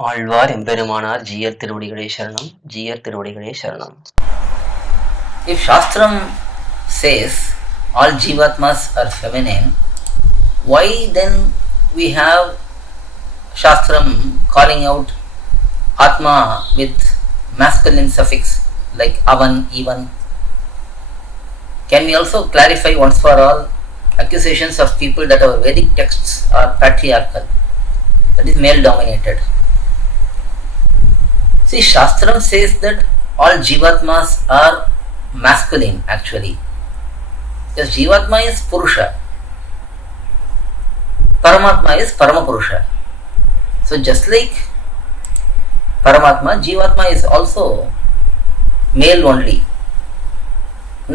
ஆழ்வார் எம்பெருமானார் ஜீயர் திருவடிகளே சரணம். ஜீயர் திருவடிகளே சரணம். If Shastram says all Jivatmas are feminine, why then we have Shastram calling out AthmA with masculine suffix like avan, even? Can we also clarify once for all accusations of people that our Vedic texts are patriarchal, that is male dominated? See, Shastram says that all Jivatmas are masculine actually. Because Jivatma is Purusha, Paramatma is Paramapurusha. So just like Paramatma, Jivatma is also male only.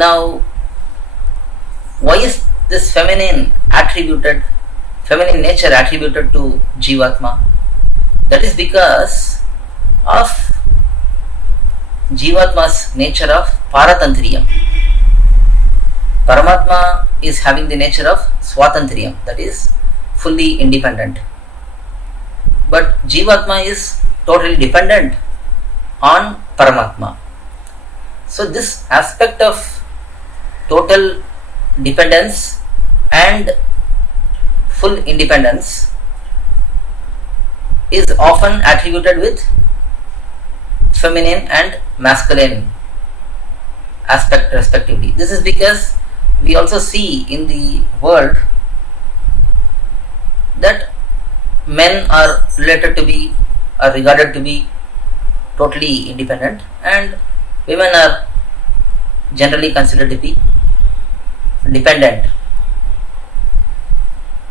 Now, why is this feminine nature attributed to Jivatma? That is because of Jivatma's nature of Paratantriyam. Paramatma is having the nature of Swatantriyam, that is fully independent. But Jivatma is totally dependent on Paramatma. So this aspect of total dependence and full independence is often attributed with feminine and masculine aspect respectively. This is because we also see in the world that men are regarded to be totally independent and women are generally considered to be dependent.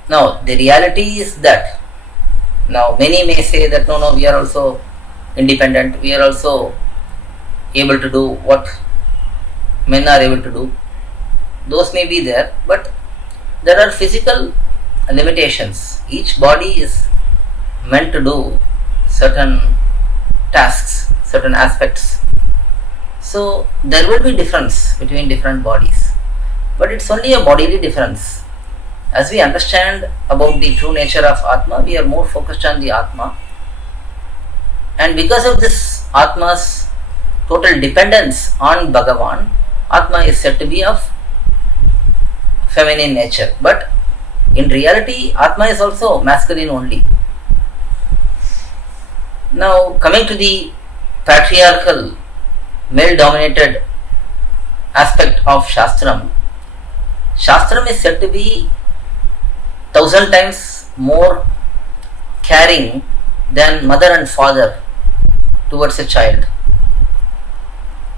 Now the reality is that now many may say that no, we are also independent, we are also able to do what men are able to do. Those may be there, but there are physical limitations. Each body is meant to do certain tasks, certain aspects. So there will be difference between different bodies, but it's only a bodily difference. As we understand about the true nature of AthmA, we are more focused on the AthmA. And because of this AthmA's total dependence on Bhagavan, AthmA is said to be of feminine nature. But in reality, AthmA is also masculine only. Now, coming to the patriarchal, male-dominated aspect of Shastram, Shastram is said to be 1,000 times more caring than mother and father towards a child.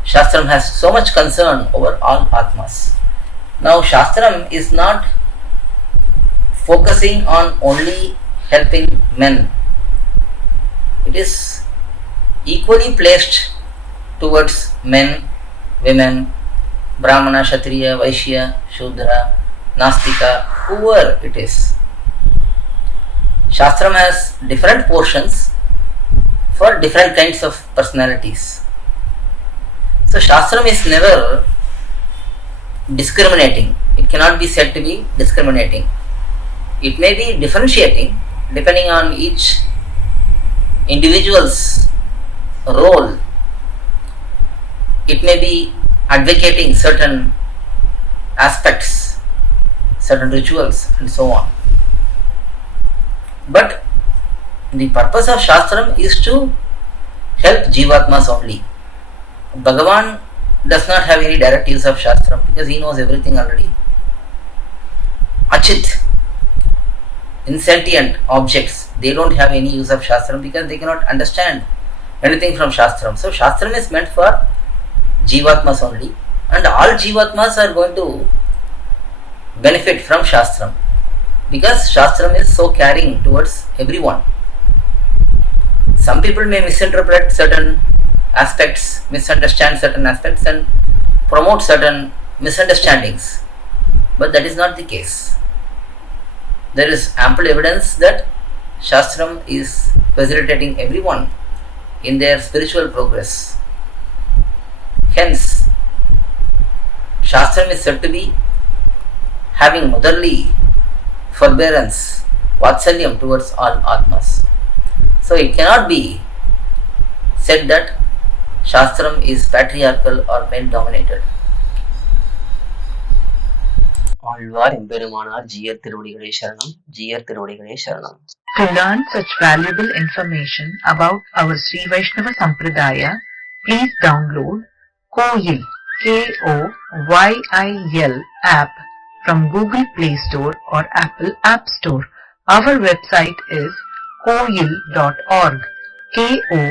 Shastram has so much concern over all Atmas. Now Shastram is not focusing on only helping men. It is equally placed towards men, women, Brahmana, Kshatriya, Vaishya, Shudra, Nastika, whoever it is. Shastram has different portions for different kinds of personalities. So Shastram is never discriminating. It cannot be said to be discriminating. It may be differentiating depending on each individual's role. It may be advocating certain aspects, certain rituals and so on. But the purpose of Shastram is to help Jivatmas only. Bhagavan does not have any direct use of Shastram because he knows everything already. Achit, insentient objects, they don't have any use of Shastram because they cannot understand anything from Shastram. So Shastram is meant for Jivatmas only, and all Jivatmas are going to benefit from Shastram because Shastram is so caring towards everyone. Some people may misinterpret certain aspects, misunderstand certain aspects and promote certain misunderstandings, but that is not the case. There is ample evidence that Shastram is facilitating everyone in their spiritual progress. Hence, Shastram is said to be having motherly forbearance, vatsalyam towards all Atmas. So it cannot be said that Shastram is patriarchal or male dominated. Alvar எம்பெருமானார் ஜீயர் திருவடிகளே சரணம். ஜீயர் திருவடிகளே சரணம். To learn such valuable information about our Sri Vaishnava Sampradaya, please download KOYIL, KOYIL app from Google Play Store or Apple App Store. Our website is koyil.org, KOYIL.org.